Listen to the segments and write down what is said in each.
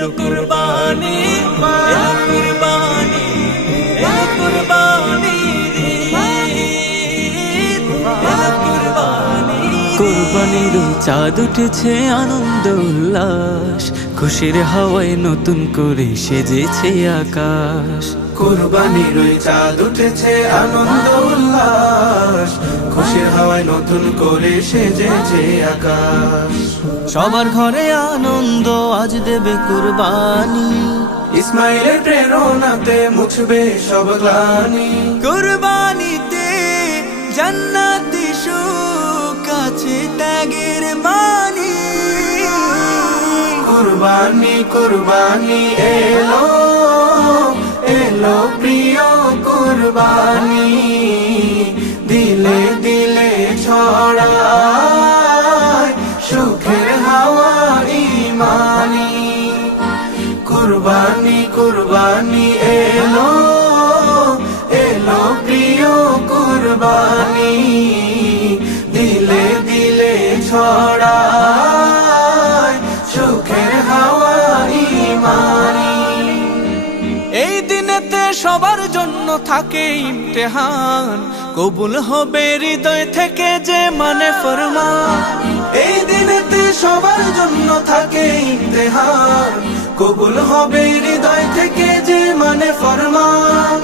এলো কুরবানি, এলো কুরবানি, এলো কুরবানি, এলো কুরবানি। কুরবানির চাঁদ উঠেছে আনন্দ উল্লাস, খুশির হাওয়ায় নতুন করে সেজেছে আকাশ। কুরবানির চাঁদ উঠেছে আনন্দ উল্লাস, খুশির হাওয়ায় নতুন করে সেজেছে আকাশ। সবার ঘরে আনন্দ আজ দেবে কুরবানি, ইসমাইলের প্রেরণাতে মুছবে সব গ্লানি। কুরবানিতে জান্নাতি সুখ আছে ত্যাগের বাণী। কুরবানি কুরবানি এলো, এলো প্রিয় কুরবানি, দিলে দিলে ছড়ায় সুখের হাওয়া ইমানি। কুরবানি কুরবানি এলো, এলো প্রিয় কুরবানি, দিলে দিলে ছড়ায় সুখের হাওয়া ইমানি। এই দিনেতে সবার জন্য থাকে ইমতিহান, কবুল হবে হৃদয় থেকে যে মানে ফরমান। এই দিনেতে সবার জন্য থাকে ইমতিহান, কবুল হবে হৃদয় থেকে যে মানে ফরমান।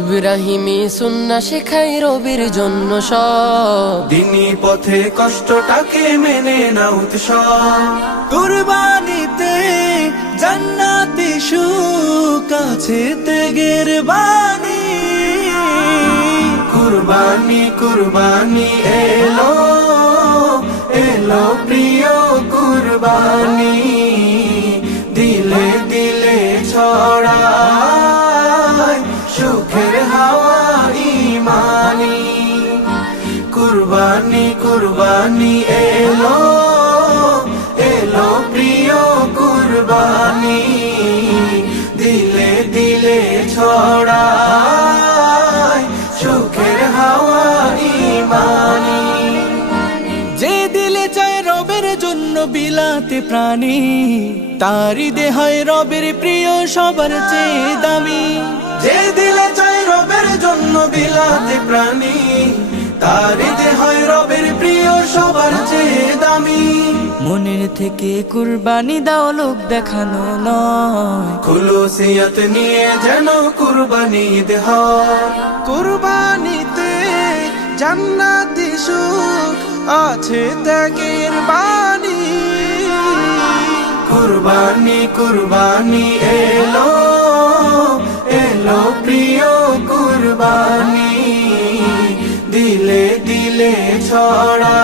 ইব্রাহিমী সুন্নাহ শেখাই রবির জন্য সব, দিনী পথে কষ্টটাকে মেনে না উৎসব। কুরবানিতে জান্নাতি সুখ আছে ত্যাগের বাণী। কুরবানি কুরবানি এলো, এলো প্রিয় কুরবানি, দিলে দিলে ছড়ায় সুখের হাওয়া ইমানি। কুরবানি কুরবানি এলো, এলো প্রিয় কুরবানি, দিলে দিলে ছড়ায় সুখের হাওয়া ইমানি। যে দিলে চায় রবের জন্য বিলাতে প্রাণী, তারি দেহায় রবের প্রিয় সবার চেয়ে দামি। যে দিলে চায় রবের জন্য বিলাতে প্রাণী, তারি দেহায় রবের প্রিয় সবার চেয়ে দামি। মনের থেকে কুরবানি দাও লোক দেখানো নয়, খুলুসিয়ত নিয়ে যেন কুরবানি দেহ। কুরবানিতে জান্নাতি সুখ আছে ত্যাগের বাণী। কুরবানি কুরবানি এলো, এলো প্রিয় কুরবানি, দিলে দিলে ছড়া